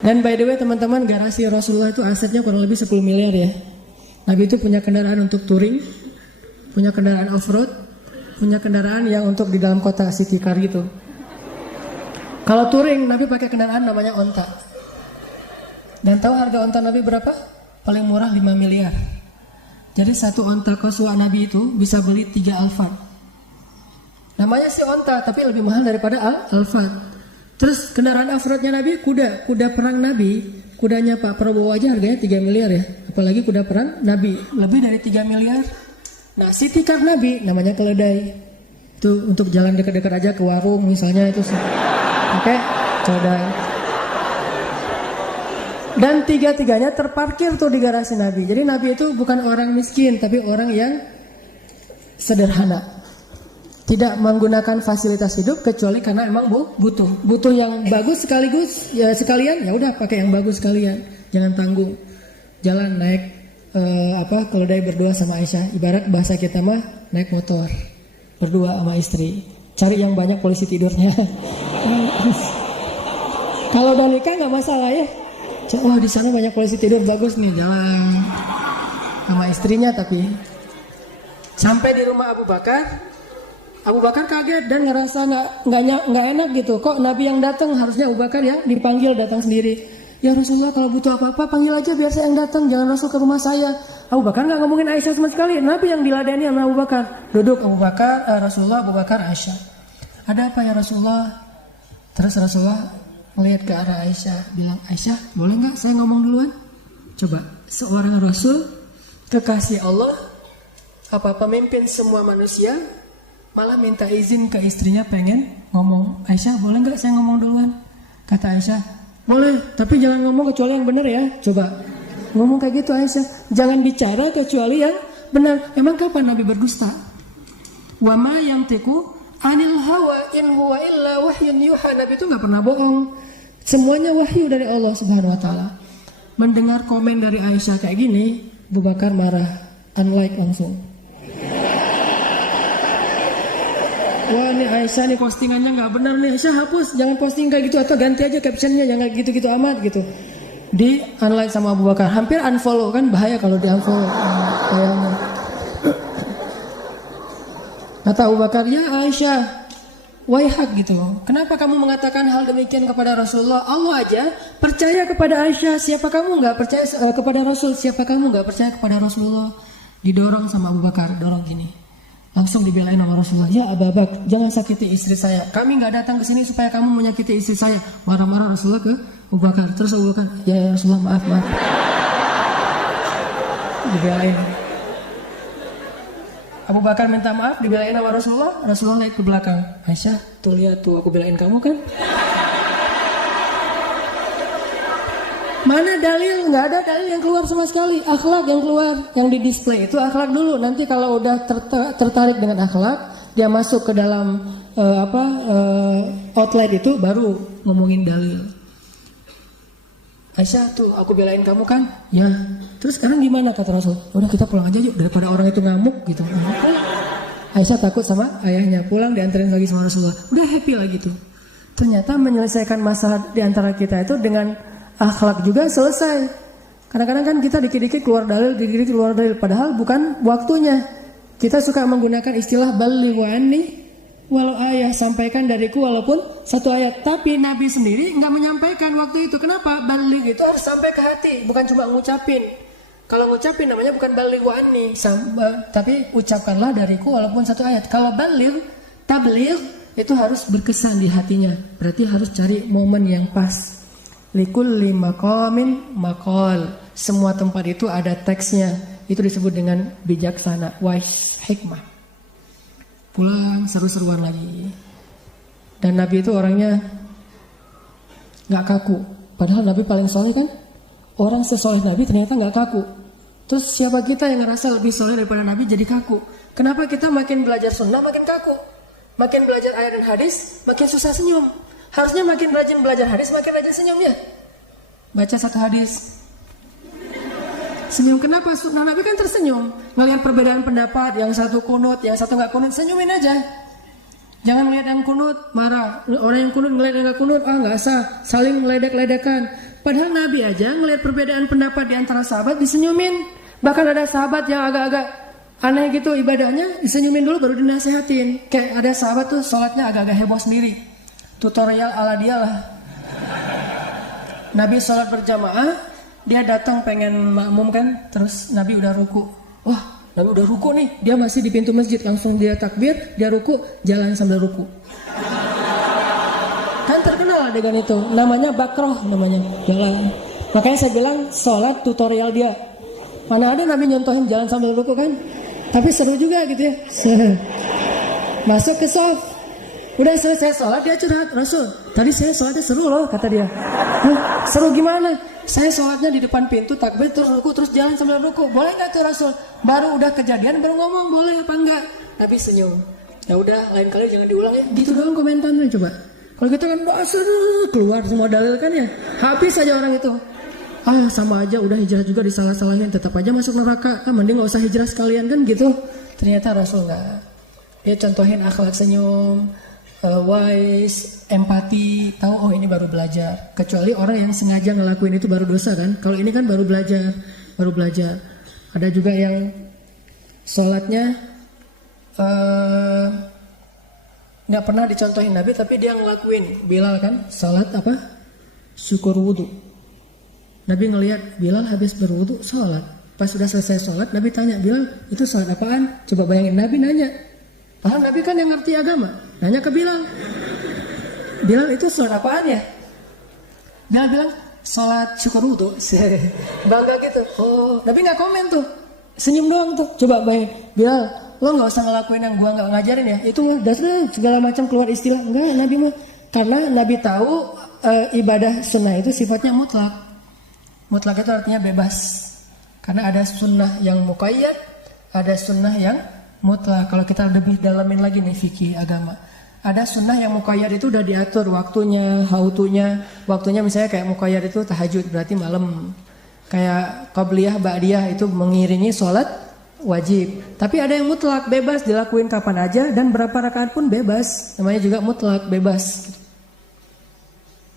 Dan by the way teman-teman, garasi Rasulullah itu asetnya kurang lebih 10 miliar ya. Nabi itu punya kendaraan untuk touring, punya kendaraan off-road, punya kendaraan yang untuk di dalam kota city car gitu. Kalau touring, Nabi pakai kendaraan namanya onta. Dan tahu harga onta Nabi berapa? Paling murah 5 miliar. Jadi satu onta Qaswa Nabi itu bisa beli 3 Alphard. Namanya sih onta, tapi lebih mahal daripada Alphard. Terus kendaraan off-roadnya Nabi, kuda perang Nabi, kudanya Pak Prabowo aja harganya 3 miliar ya. Apalagi kuda perang Nabi, lebih dari 3 miliar. Nah city car Nabi namanya keledai. Itu untuk jalan dekat-dekat aja ke warung misalnya itu sih. Oke, keledai. Dan tiga-tiganya terparkir tuh di garasi Nabi. Jadi Nabi itu bukan orang miskin, tapi orang yang sederhana. Tidak menggunakan fasilitas hidup kecuali karena emang butuh yang bagus sekaligus ya sekalian, ya udah pakai yang bagus sekalian, jangan tanggung. Jalan naik keledai berdua sama Aisyah, ibarat bahasa kita mah naik motor berdua sama istri, cari yang banyak polisi tidurnya. Kalau udah nikah nggak masalah ya, oh di sana banyak polisi tidur bagus nih, jalan sama istrinya. Tapi sampai di rumah Abu Bakar kaget dan ngerasa nggak enak gitu. Kok Nabi yang datang, harusnya Abu Bakar ya dipanggil datang sendiri. Ya Rasulullah, kalau butuh apa-apa panggil aja biar saya yang datang, jangan Rasul ke rumah saya. Abu Bakar nggak ngomongin Aisyah sama sekali. Nabi yang diladeni sama Abu Bakar. Duduk Rasulullah, Abu Bakar, Aisyah. Ada apa ya Rasulullah? Terus Rasulullah melihat ke arah Aisyah, bilang, Aisyah boleh nggak saya ngomong duluan? Coba seorang Rasul kekasih Allah, pemimpin semua manusia, malah minta izin ke istrinya pengen ngomong. Aisyah boleh nggak saya ngomong duluan? Kata Aisyah, boleh, tapi jangan ngomong kecuali yang benar ya. Coba ngomong kayak gitu Aisyah, jangan bicara kecuali yang benar. Emang kapan Nabi berdusta? Wa ma yantiqu anil hawa in huwa illa wahyun yuha. Nabi itu nggak pernah bohong, semuanya wahyu dari Allah Subhanahu Wa Taala. Mendengar komen dari Aisyah kayak gini, Abu Bakar marah, unlike langsung. Wah nih Aisyah nih postingannya nggak benar nih, Aisyah hapus, jangan posting kayak gitu atau ganti aja captionnya, jangan gitu-gitu amat gitu. Di unlike sama Abu Bakar, hampir unfollow, kan bahaya kalau di unfollow. Kata Abu Bakar, ya Aisyah, waihak gitu. Kenapa kamu mengatakan hal demikian kepada Rasulullah? Allah aja percaya kepada Aisyah, siapa kamu nggak percaya kepada Rasul? Siapa kamu nggak percaya kepada Rasulullah? Didorong sama Abu Bakar, dorong gini. Langsung dibelain sama Rasulullah. Ya Abu Bakar, jangan sakiti istri saya. Kami nggak datang ke sini supaya kamu menyakiti istri saya. Marah-marah Rasulullah ke Abu Bakar. Terus Abu Bakar, ya Rasulullah maaf. Dibelain. Abu Bakar minta maaf, dibelain sama Rasulullah. Rasulullah lihat ke belakang. Aisyah, tuh lihat tuh aku belain kamu kan? Mana dalil? Nggak ada dalil yang keluar sama sekali. Akhlak yang keluar, yang di display itu akhlak dulu. Nanti kalau udah tertarik dengan akhlak, dia masuk ke dalam outlet itu baru ngomongin dalil. Aisyah tuh aku belain kamu kan? Ya. Terus sekarang gimana kata Rasul? Udah kita pulang aja yuk daripada orang itu ngamuk gitu. Aisyah takut sama ayahnya, pulang dianterin lagi sama Rasulullah. Udah happy lagi tuh. Ternyata menyelesaikan masalah di antara kita itu dengan akhlak juga selesai. Kadang-kadang kan kita dikit-dikit keluar dalil, padahal bukan waktunya. Kita suka menggunakan istilah balighu anni walau ayah, sampaikan dariku walaupun satu ayat. Tapi Nabi sendiri nggak menyampaikan waktu itu. Kenapa? Baligh itu harus sampai ke hati, bukan cuma ngucapin. Kalau ngucapin namanya bukan balighu anni, tapi ucapkanlah dariku walaupun satu ayat. Kalau tabligh itu harus berkesan di hatinya. Berarti harus cari momen yang pas. Likulli maqamin maqal. Semua tempat itu ada teksnya. Itu disebut dengan bijaksana, wise, hikmah. Pulang seru-seruan lagi. Dan Nabi itu orangnya gak kaku. Padahal Nabi paling soleh kan. Orang sesoleh Nabi ternyata gak kaku. Terus siapa kita yang ngerasa lebih soleh daripada Nabi jadi kaku? Kenapa kita makin belajar sunnah makin kaku? Makin belajar ayat dan hadis makin susah senyum. Harusnya makin rajin belajar hadis makin rajin senyum ya. Baca satu hadis senyum. Kenapa? Sunnah Nabi kan tersenyum. Ngelihat perbedaan pendapat, yang satu kunut, yang satu gak kunut, senyumin aja. Jangan lihat yang kunut marah. Orang yang kunut ngelihat yang gak kunut, gak sah. Saling meledek-ledekan. Padahal Nabi aja ngelihat perbedaan pendapat di antara sahabat disenyumin. Bahkan ada sahabat yang agak-agak aneh gitu ibadahnya, disenyumin dulu baru dinasehatin. Kayak ada sahabat tuh sholatnya agak-agak heboh sendiri. Tutorial ala dia lah. Nabi sholat berjamaah, dia datang pengen makmum kan, terus Nabi udah ruku. Wah, Nabi udah ruku nih, dia masih di pintu masjid, langsung dia takbir, dia ruku, jalan sambil ruku. Kan terkenal adegan itu, namanya bakroh namanya, jalan. Makanya saya bilang sholat tutorial dia. Mana ada Nabi nyontohin jalan sambil ruku kan? Tapi seru juga gitu ya. Masuk ke shaf. Udah selesai sholat dia curhat, Rasul, tadi saya sholatnya seru loh, kata dia. Hah, seru gimana? Saya sholatnya di depan pintu, takbir terus ruku, terus jalan sambil ruku. Boleh nggak tuh Rasul? Baru udah kejadian baru ngomong, boleh apa enggak? Nabi senyum. Ya udah, lain kali jangan diulang ya. Gitu doang komentarnya coba. Kalau kita kan seru, keluar semua dalil kan ya. Habis aja orang itu. Ah sama aja, udah hijrah juga disalah-salahin, tetap aja masuk neraka. Ah mending nggak usah hijrah sekalian kan gitu. Ternyata Rasul nggak. Dia contohin akhlak senyum. Wise, empati, tahu oh ini baru belajar. Kecuali orang yang sengaja ngelakuin itu baru dosa kan. Kalau ini kan baru belajar. Ada juga yang sholatnya nggak pernah dicontohin Nabi, tapi dia ngelakuin. Bilal kan, sholat apa? Syukur wudhu. Nabi ngelihat Bilal habis berwudhu sholat. Pas sudah selesai sholat, Nabi tanya Bilal, itu sholat apaan? Coba bayangin Nabi nanya. Padahal Nabi kan yang ngerti agama. Nanya ke Bilal. Bilal itu sholat apaan ya? Bilal bilang sholat syukur wudhu. Bangga gitu. Oh, Nabi gak komen tuh. Senyum doang tuh. Coba bayangin. Bilal, lo gak usah ngelakuin yang gua gak ngajarin ya. Itu mah dasarnya segala macam keluar istilah. Enggak, Nabi mah. Karena Nabi tahu ibadah sunnah itu sifatnya mutlak. Mutlak itu artinya bebas. Karena ada sunnah yang muqayyad, ada sunnah yang mutlak. Kalau kita lebih dalamin lagi nih fikih agama, ada sunnah yang muqayyad itu udah diatur waktunya, hautunya. Waktunya misalnya kayak muqayyad itu tahajud berarti malam. Kayak qabliyah, ba'diyah itu mengiringi sholat wajib. Tapi ada yang mutlak, bebas dilakuin kapan aja dan berapa rakaat pun bebas. Namanya juga mutlak, bebas.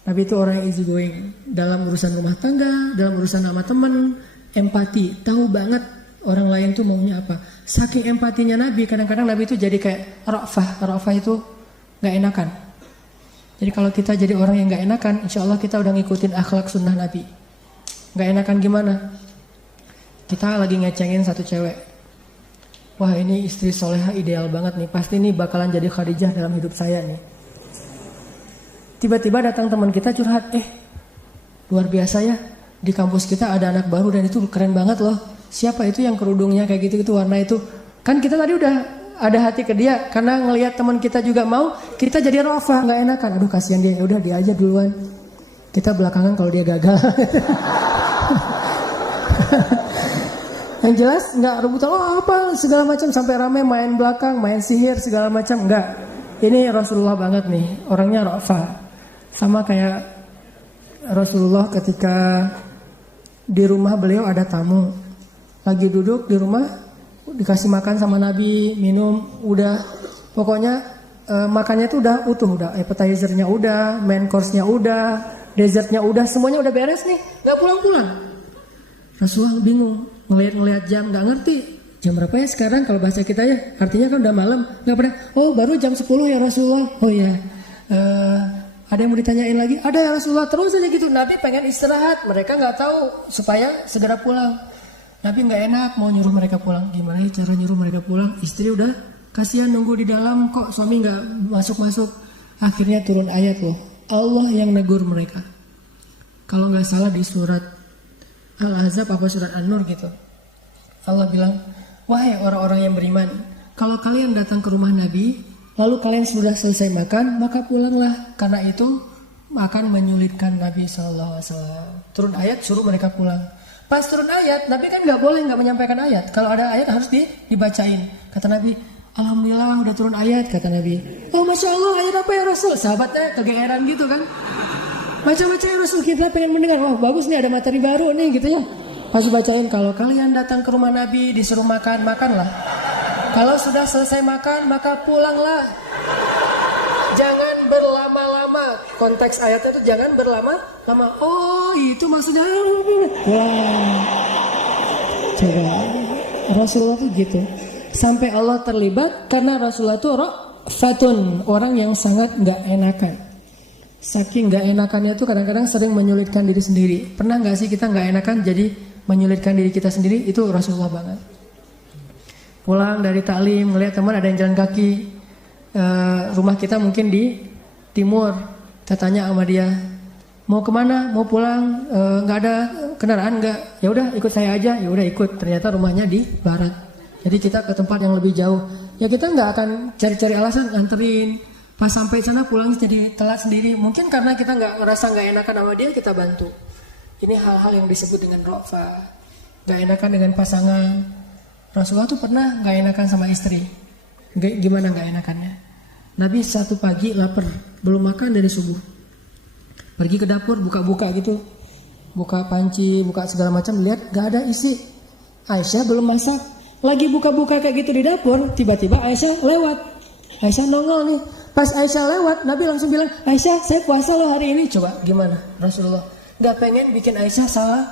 Nabi itu orang yang easy going dalam urusan rumah tangga, dalam urusan sama teman, empati, tahu banget orang lain tuh maunya apa. Saking empatinya Nabi, kadang-kadang Nabi itu jadi kayak ra'fah itu gak enakan. Jadi kalau kita jadi orang yang gak enakan, insya Allah kita udah ngikutin akhlak sunnah Nabi. Gak enakan gimana? Kita lagi ngecengin satu cewek. Wah ini istri soleha ideal banget nih, pasti nih bakalan jadi Khadijah dalam hidup saya nih. Tiba-tiba datang teman kita curhat, luar biasa ya, di kampus kita ada anak baru dan itu keren banget loh. Siapa itu yang kerudungnya kayak gitu-gitu warna itu? Kan kita tadi udah ada hati ke dia karena ngelihat teman kita juga mau, kita jadi rafah, nggak enakan. Aduh kasihan dia, udah dia aja duluan. Kita belakangan kalau dia gagal. Yang jelas nggak rebutan apa segala macam sampai rame main belakang, main sihir segala macam nggak. Ini Rasulullah banget nih, orangnya rafah. Sama kayak Rasulullah ketika di rumah beliau ada tamu. Lagi duduk di rumah, dikasih makan sama Nabi, minum, udah pokoknya makannya itu udah utuh, udah appetizer-nya udah, main course-nya udah, dessert-nya udah, semuanya udah beres nih, gak pulang-pulang. Rasulullah bingung, ngeliat jam, gak ngerti jam berapa ya sekarang kalau bahasa kita ya, artinya kan udah malam, gak pernah, oh baru jam 10 ya Rasulullah, oh iya, ada yang mau ditanyain lagi, ada ya Rasulullah, terus aja gitu. Nabi pengen istirahat, mereka gak tahu supaya segera pulang. Nabi nggak enak mau nyuruh mereka pulang. Gimana ya cara nyuruh mereka pulang? Istri udah kasihan nunggu di dalam kok suami nggak masuk. Akhirnya turun ayat loh. Allah yang negur mereka. Kalau nggak salah di surat Al-Ahzab apa surat An-Nur gitu. Allah bilang, wahai orang-orang yang beriman, kalau kalian datang ke rumah Nabi, lalu kalian sudah selesai makan, maka pulanglah. Karena itu akan menyulitkan Nabi SAW. Turun ayat suruh mereka pulang. Pas turun ayat, Nabi kan nggak boleh nggak menyampaikan ayat. Kalau ada ayat harus dibacain. Kata Nabi, alhamdulillah udah turun ayat. Kata Nabi, oh masya Allah ayat apa ya Rasul? Sahabatnya kegeeran gitu kan. Baca-baca ya Rasul, kita pengen mendengar. Wah bagus nih ada materi baru nih gitu ya. Pas bacain, kalau kalian datang ke rumah Nabi disuruh makan, makanlah. Kalau sudah selesai makan maka pulanglah. Jangan berlama-lama. Konteks ayatnya itu jangan berlama-lama. Oh itu maksudnya. Wah. Coba Rasulullah tuh gitu. Sampai Allah terlibat karena Rasulullah tuh fatun, orang yang sangat nggak enakan. Saking nggak enakannya tuh kadang-kadang sering menyulitkan diri sendiri. Pernah nggak sih kita nggak enakan jadi menyulitkan diri kita sendiri? Itu Rasulullah banget. Pulang dari taklim ngelihat teman ada yang jalan kaki, rumah kita mungkin di timur. Saya tanya sama dia, mau kemana? Mau pulang? Nggak ada kendaraan nggak? Ya udah ikut saya aja. Ya udah ikut. Ternyata rumahnya di barat. Jadi kita ke tempat yang lebih jauh. Ya kita nggak akan cari-cari alasan nganterin. Pas sampai sana pulang jadi telat sendiri. Mungkin karena kita nggak ngerasa nggak enakan sama dia, kita bantu. Ini hal-hal yang disebut dengan rofa. Nggak enakan dengan pasangan. Rasulullah tuh pernah nggak enakan sama istri. Gimana nggak enakannya? Nabi satu pagi lapar, belum makan dari subuh. Pergi ke dapur, buka-buka gitu. Buka panci, buka segala macam, lihat nggak ada isi. Aisyah belum masak. Lagi buka-buka kayak gitu di dapur, tiba-tiba Aisyah lewat. Aisyah nongol nih. Pas Aisyah lewat, Nabi langsung bilang, Aisyah saya puasa loh hari ini. Coba gimana Rasulullah? Gak pengen bikin Aisyah salah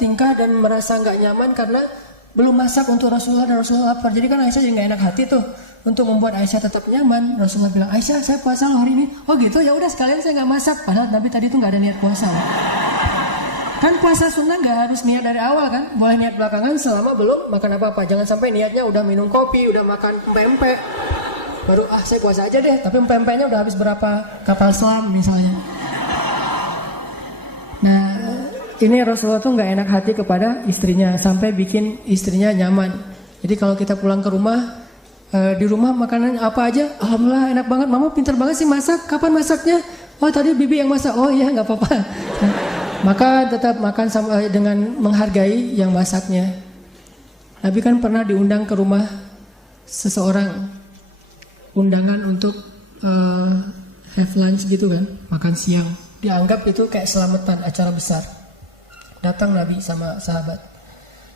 tingkah dan merasa gak nyaman karena belum masak untuk Rasulullah dan Rasulullah lapar. Jadi kan Aisyah jadi gak enak hati tuh. Untuk membuat Aisyah tetap nyaman, Rasulullah bilang, Aisyah saya puasa loh hari ini. Oh gitu, ya udah sekalian saya gak masak. Padahal Nabi tadi tuh gak ada niat puasa. Kan puasa sunnah gak harus niat dari awal kan. Boleh niat belakangan selama belum makan apa-apa. Jangan sampai niatnya udah minum kopi, udah makan pempek, baru saya puasa aja deh. Tapi pempeknya udah habis berapa kapal selam misalnya. Nah ini Rasulullah tuh gak enak hati kepada istrinya. Sampai bikin istrinya nyaman. Jadi kalau kita pulang ke rumah, di rumah makanan apa aja, alhamdulillah enak banget. Mama pintar banget sih masak. Kapan masaknya? Oh tadi bibi yang masak. Oh iya gak apa-apa. Maka tetap makan dengan menghargai yang masaknya. Nabi kan pernah diundang ke rumah seseorang, undangan untuk have lunch gitu kan, makan siang. Dianggap itu kayak selamatan, acara besar. Datang Nabi sama sahabat.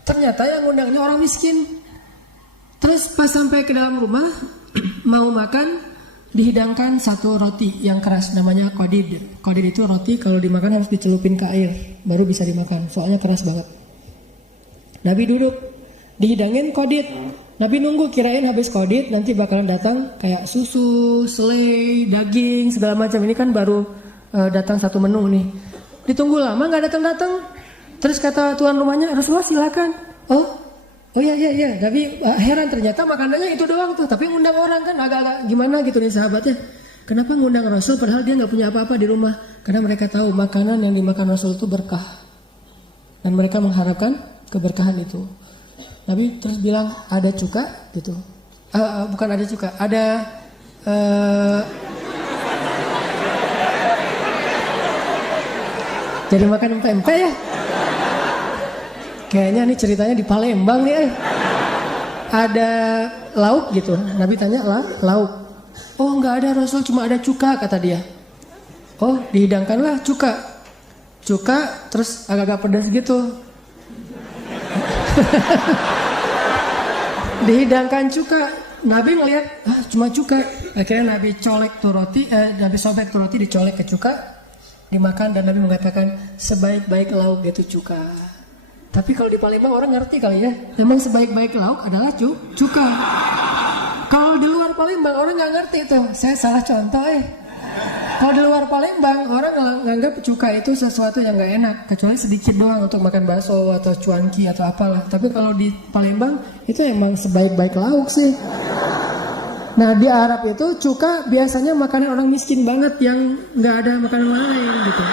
Ternyata yang undangnya orang miskin. Terus pas sampai ke dalam rumah mau makan, dihidangkan satu roti yang keras namanya qadid. Qadid itu roti kalau dimakan harus dicelupin ke air baru bisa dimakan, soalnya keras banget. Nabi duduk, dihidangin qadid. Nabi nunggu kirain habis qadid nanti bakalan datang kayak susu, selai, daging segala macam. Ini kan baru datang satu menu nih. Ditunggu lama nggak datang-datang. Terus kata tuan rumahnya, Rasulullah silakan. Oh iya. Nabi heran ternyata makanannya itu doang tuh. Tapi ngundang orang kan agak-agak gimana gitu nih sahabatnya. Kenapa ngundang Rasul padahal dia nggak punya apa-apa di rumah? Karena mereka tahu makanan yang dimakan Rasul itu berkah. Dan mereka mengharapkan keberkahan itu. Nabi terus bilang ada cuka gitu. Bukan ada cuka, ada jadi makan pempek ya. Kayaknya ini ceritanya di Palembang nih. Ada lauk gitu. Nabi tanya lauk. Oh nggak ada Rasul, cuma ada cuka kata dia. Oh dihidangkanlah cuka. Cuka terus agak-agak pedas gitu. Dihidangkan cuka. Nabi ngelihat cuma cuka. Akhirnya Nabi colek tuh roti, Nabi sobek tuh roti, dicolek ke cuka, dimakan. Dan Nabi mengatakan sebaik-baik lauk itu cuka. Tapi kalau di Palembang orang ngerti kali ya, memang sebaik-baik lauk adalah cuka. Kalau di luar Palembang orang nggak ngerti tuh. Saya salah contoh Kalau di luar Palembang orang nganggap cuka itu sesuatu yang nggak enak, kecuali sedikit doang untuk makan bakso atau cuanki atau apalah. Tapi kalau di Palembang itu emang sebaik-baik lauk sih. Nah di Arab itu cuka biasanya makanan orang miskin banget yang nggak ada makanan lain gitu.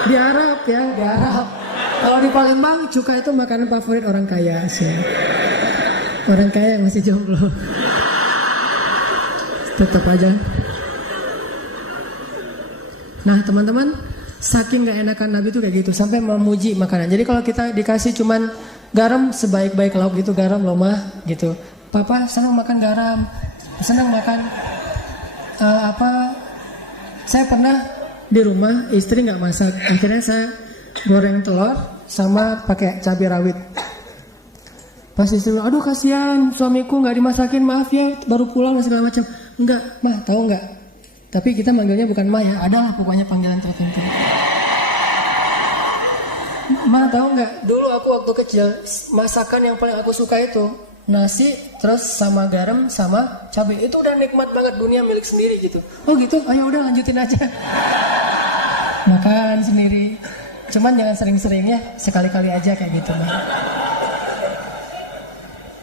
Di Arab ya, di Arab. Kalau di Palembang cuka itu makanan favorit orang kaya sih. Orang kaya yang masih jomblo. Tetap aja. Nah teman-teman, saking gak enakan Nabi itu kayak gitu, sampai memuji makanan. Jadi kalau kita dikasih cuman garam sebaik-baik lauk gitu, garam loh mah gitu. Papa senang makan garam, senang makan saya pernah di rumah istri nggak masak, akhirnya saya goreng telur sama pakai cabai rawit. Pas istri bilang, aduh kasihan suamiku nggak dimasakin, maaf ya baru pulang dan segala macam. Enggak, mah tahu enggak? Tapi kita manggilnya bukan mah ya, adalah pokoknya panggilan tertentu. Mah tahu enggak? Dulu aku waktu kecil masakan yang paling aku suka itu nasi terus sama garam sama cabai. Itu udah nikmat banget, dunia milik sendiri gitu. Oh gitu, ayo udah lanjutin aja. Makan sendiri. Cuman jangan sering-sering ya, sekali-kali aja kayak gitu.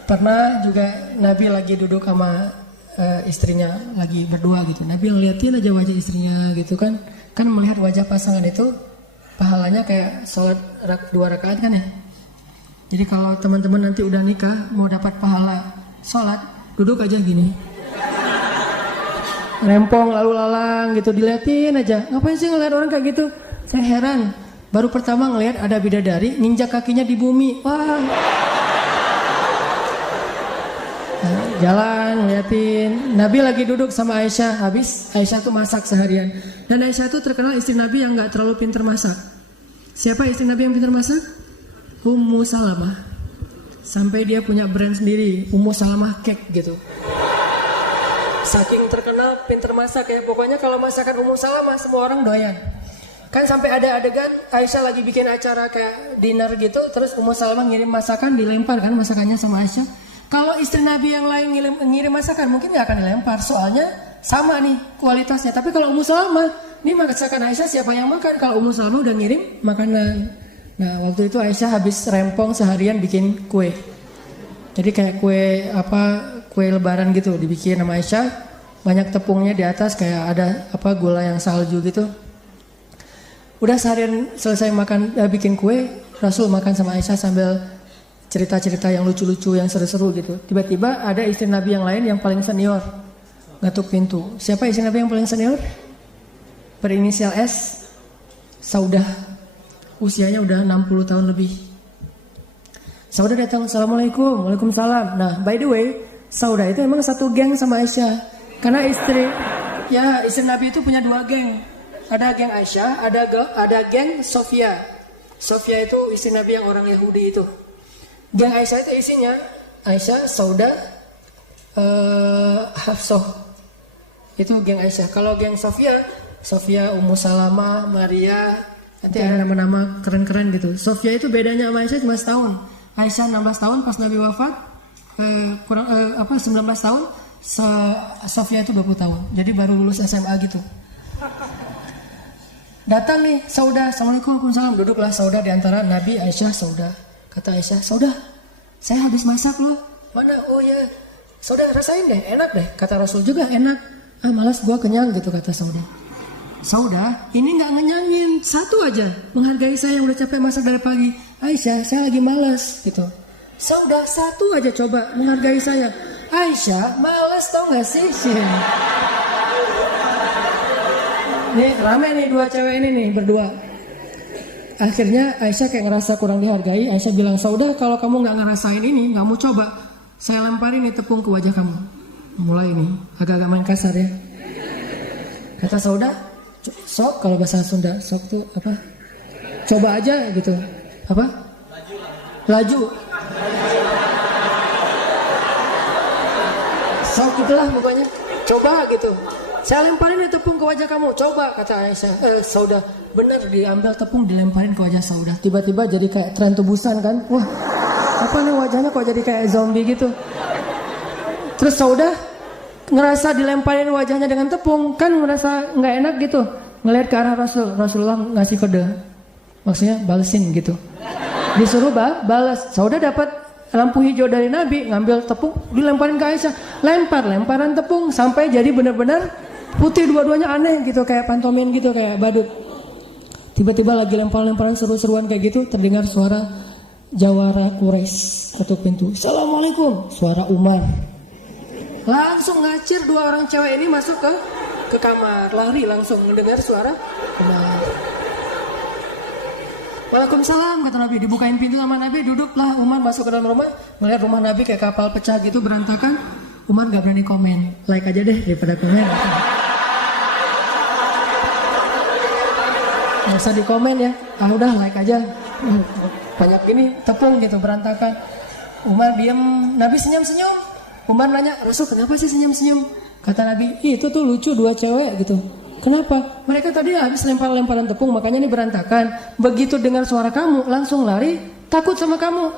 Pernah juga Nabi lagi duduk sama istrinya, lagi berdua gitu. Nabi ngeliatin aja wajah istrinya gitu kan. Kan melihat wajah pasangan itu pahalanya kayak sholat 2 rakaat kan ya. Jadi kalau teman-teman nanti udah nikah mau dapat pahala sholat, duduk aja gini. Rempong lalu lalang gitu, diliatin aja. Ngapain sih ngeliat orang kayak gitu? Saya heran. Baru pertama ngelihat ada bidadari nginjak kakinya di bumi. Wah. Nah, jalan ngeliatin. Nabi lagi duduk sama Aisyah. Habis Aisyah tuh masak seharian. Dan Aisyah tuh terkenal istri Nabi yang gak terlalu pintar masak. Siapa istri Nabi yang pintar masak? Ummu Salamah. Sampai dia punya brand sendiri, Ummu Salamah Cake gitu. Saking terkenal pintar masak ya. Pokoknya kalau masakan Ummu Salamah semua orang doyan. Kan sampai ada adegan Aisyah lagi bikin acara kayak dinner gitu, terus Ummu Salamah ngirim masakan, dilempar kan masakannya sama Aisyah. Kalau istri Nabi yang lain ngirim masakan mungkin gak akan dilempar, soalnya sama nih kualitasnya. Tapi kalau Ummu Salamah, ini masakan Aisyah siapa yang makan? Kalau Ummu Salamah udah ngirim makanan. Nah waktu itu Aisyah habis rempong seharian bikin kue. Jadi kayak kue lebaran gitu dibikin sama Aisyah, banyak tepungnya di atas kayak ada gula yang salju gitu. Udah seharian selesai bikin kue, Rasul makan sama Aisyah sambil cerita-cerita yang lucu-lucu, yang seru-seru gitu. Tiba-tiba ada istri Nabi yang lain yang paling senior ngetuk pintu. Siapa istri Nabi yang paling senior? Berinisial S, Saudah. Usianya udah 60 tahun lebih. Saudah datang, Assalamualaikum. Waalaikumsalam. Nah by the way, Saudah itu emang satu geng sama Aisyah. Karena istri Nabi itu punya 2 geng. Ada geng Aisyah, ada geng Sofia. Sofia itu istri Nabi yang orang Yahudi itu. Geng Aisyah itu isinya Aisyah, Saudah, Hafsah. Itu geng Aisyah. Kalau geng Sofia, Ummu Salamah, Maria, nanti ada nama-nama keren-keren gitu. Sofia itu bedanya sama Aisyah cuma setahun. Aisyah 16 tahun pas Nabi wafat, 19 tahun. Sofia itu 20 tahun. Jadi baru lulus SMA gitu. Datang nih Saudah, Assalamualaikum, Waalaikumsalam. Duduklah Saudah di antara Nabi, Aisyah, Saudah. Kata Aisyah, Saudah, saya habis masak loh. Mana? Oh ya, Saudah rasain deh, enak deh. Kata Rasul juga enak. Malas gua kenyang gitu kata Saudah. Saudah, ini gak ngenyangin, satu aja. Menghargai saya yang udah capek masak dari pagi. Aisyah, saya lagi malas gitu. Saudah, satu aja coba menghargai saya. Aisyah, malas tau gak sih? Nih rame nih 2 cewek ini nih berdua. Akhirnya Aisyah kayak ngerasa kurang dihargai. Aisyah bilang, Saudah kalau kamu gak ngerasain ini, gak mau coba, saya lemparin nih tepung ke wajah kamu. Mulai nih, agak-agak main kasar ya. Kata Saudah, sok kalau bahasa Sunda, sok tuh apa? Coba aja gitu. Apa? Laju. Sok itulah pokoknya. Coba gitu. Saya lemparin nih tepung ke wajah kamu, coba kata Aisyah. Saudah, benar diambil tepung dilemparin ke wajah Saudah. Tiba-tiba jadi kayak tren tubusan kan. Wah, apa nih wajahnya kok jadi kayak zombie gitu. Terus Saudah ngerasa dilemparin wajahnya dengan tepung, kan ngerasa nggak enak gitu. Ngelihat ke arah Rasulullah ngasih kode. Maksudnya balesin gitu. Disuruh balas. Saudah dapat lampu hijau dari Nabi, ngambil tepung, dilemparin ke Aisyah. Lemparan tepung sampai jadi benar-benar putih dua-duanya aneh gitu, kayak pantomin gitu, kayak badut. Tiba-tiba lagi lemparan seru-seruan kayak gitu, terdengar suara jawara Quraisy ketuk pintu. Assalamualaikum, suara Umar. Langsung ngacir 2 orang cewek ini masuk ke kamar, lari langsung mendengar suara Umar. Waalaikumsalam kata Nabi, dibukain pintu sama Nabi, duduklah. Umar masuk ke dalam rumah, melihat rumah Nabi kayak kapal pecah gitu, berantakan. Umar gak berani komen, like aja deh daripada komen. Gak usah di komen ya, udah like aja. Banyak gini tepung gitu berantakan. Umar diem, Nabi senyum-senyum. Umar nanya, Rasul kenapa sih senyum-senyum? Kata Nabi, itu tuh lucu 2 cewek gitu. Kenapa? Mereka tadi habis lempar-lemparan tepung, makanya ini berantakan. Begitu dengar suara kamu, langsung lari, takut sama kamu.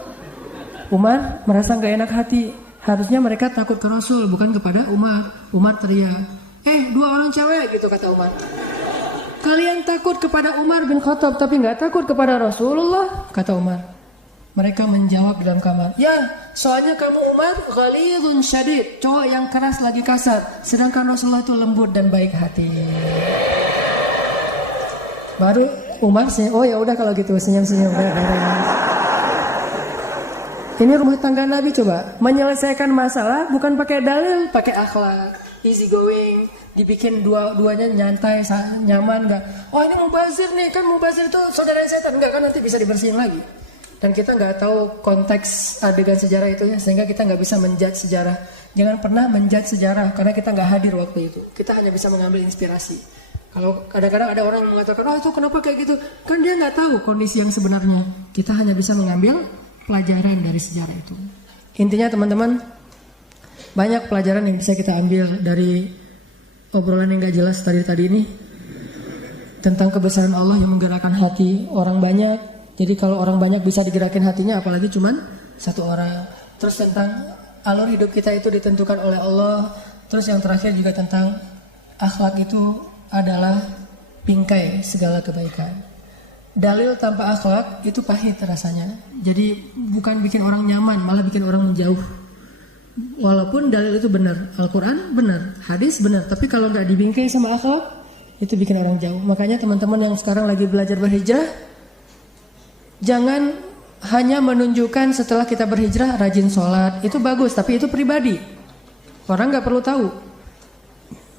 Umar merasa gak enak hati. Harusnya mereka takut ke Rasul, bukan kepada Umar. Umar teriak, 2 orang cewek gitu kata Umar. Kalian takut kepada Umar bin Khattab, tapi gak takut kepada Rasulullah, kata Umar. Mereka menjawab di dalam kamar, ya soalnya kamu Umar ghalidun syadid, cowok yang keras lagi kasar, sedangkan Rasulullah itu lembut dan baik hati. Baru Umar oh ya udah kalau gitu senyum-senyum. Ini rumah tangga Nabi, coba menyelesaikan masalah bukan pakai dalil, pakai akhlak, easy going, dibikin dua-duanya nyantai, nyaman nggak? Oh ini mubazir nih, kan mubazir itu saudara setan, nggak kan nanti bisa dibersihin lagi. Dan kita nggak tahu konteks adegan sejarah itu ya, sehingga kita nggak bisa menjudge sejarah. Jangan pernah menjudge sejarah karena kita nggak hadir waktu itu. Kita hanya bisa mengambil inspirasi. Kalau kadang-kadang ada orang yang mengatakan, itu kenapa kayak gitu? Kan dia nggak tahu kondisi yang sebenarnya. Kita hanya bisa mengambil pelajaran dari sejarah itu. Intinya teman-teman, banyak pelajaran yang bisa kita ambil dari obrolan yang nggak jelas tadi ini tentang kebesaran Allah yang menggerakkan hati orang banyak. Jadi kalau orang banyak bisa digerakin hatinya, apalagi cuman 1 orang. Terus tentang alur hidup kita itu ditentukan oleh Allah. Terus yang terakhir juga tentang akhlak itu adalah bingkai segala kebaikan. Dalil tanpa akhlak itu pahit rasanya. Jadi bukan bikin orang nyaman, malah bikin orang menjauh. Walaupun dalil itu benar, Al-Quran benar, hadis benar, tapi kalau nggak dibingkai sama akhlak, itu bikin orang jauh. Makanya teman-teman yang sekarang lagi belajar berhijrah, jangan hanya menunjukkan setelah kita berhijrah rajin sholat, itu bagus, tapi itu pribadi. Orang nggak perlu tahu.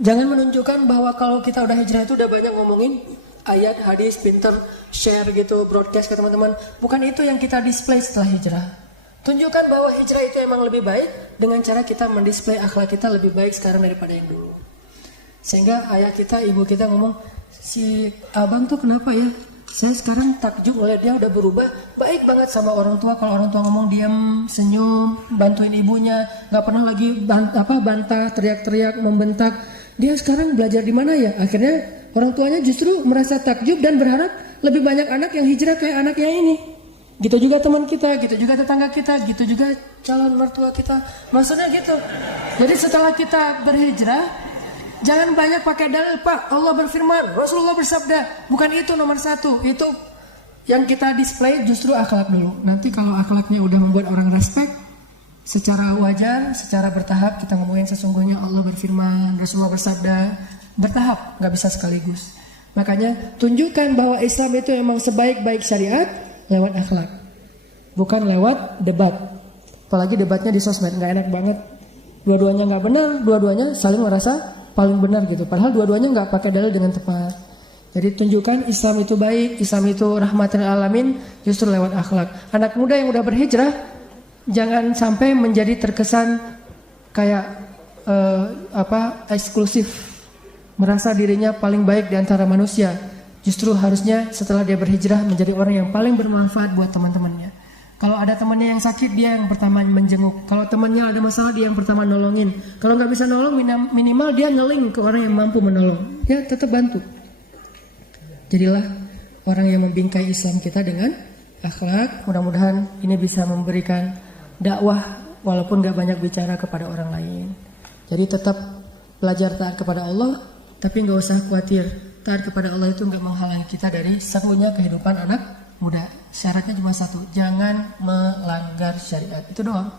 Jangan menunjukkan bahwa kalau kita udah hijrah itu udah banyak ngomongin ayat, hadis, pinter, share gitu, broadcast ke teman-teman. Bukan itu yang kita display setelah hijrah. Tunjukkan bahwa hijrah itu emang lebih baik dengan cara kita mendisplay akhlak kita lebih baik sekarang daripada yang dulu. Sehingga ayah kita, ibu kita ngomong, si abang tuh kenapa ya? Saya sekarang takjub melihat dia udah berubah, baik banget sama orang tua. Kalau orang tua ngomong diam, senyum, bantuin ibunya, nggak pernah lagi bantah, teriak-teriak, membentak. Dia sekarang belajar di mana ya? Akhirnya orang tuanya justru merasa takjub dan berharap lebih banyak anak yang hijrah kayak anaknya ini. Gitu juga teman kita, gitu juga tetangga kita, gitu juga calon mertua kita. Maksudnya gitu. Jadi setelah kita berhijrah, jangan banyak pakai dalil, Pak. Allah berfirman, Rasulullah bersabda. Bukan itu nomor 1. Itu yang kita display justru akhlak dulu. Nanti kalau akhlaknya udah membuat orang respect, secara wajar, secara bertahap kita ngomongin sesungguhnya Allah berfirman, Rasulullah bersabda. Bertahap, nggak bisa sekaligus. Makanya tunjukkan bahwa Islam itu emang sebaik-baik syariat lewat akhlak, bukan lewat debat. Apalagi debatnya di sosmed, nggak enak banget. Dua-duanya nggak benar, dua-duanya saling merasa paling benar gitu. Padahal dua-duanya nggak pakai dalil dengan tepat. Jadi tunjukkan Islam itu baik, Islam itu rahmatan alamin justru lewat akhlak. Anak muda yang udah berhijrah jangan sampai menjadi terkesan kayak eksklusif, merasa dirinya paling baik di antara manusia. Justru harusnya setelah dia berhijrah menjadi orang yang paling bermanfaat buat teman-temannya. Kalau ada temannya yang sakit, dia yang pertama menjenguk. Kalau temannya ada masalah, dia yang pertama nolongin. Kalau nggak bisa nolong, minimal dia ngeling ke orang yang mampu menolong. Ya tetap bantu. Jadilah orang yang membingkai Islam kita dengan akhlak. Mudah-mudahan ini bisa memberikan dakwah walaupun nggak banyak bicara kepada orang lain. Jadi tetap belajar taat kepada Allah, tapi nggak usah khawatir. Taat kepada Allah itu nggak menghalangi kita dari serunya kehidupan anak muda. Syaratnya cuma 1, jangan melanggar syariat. Itu doang.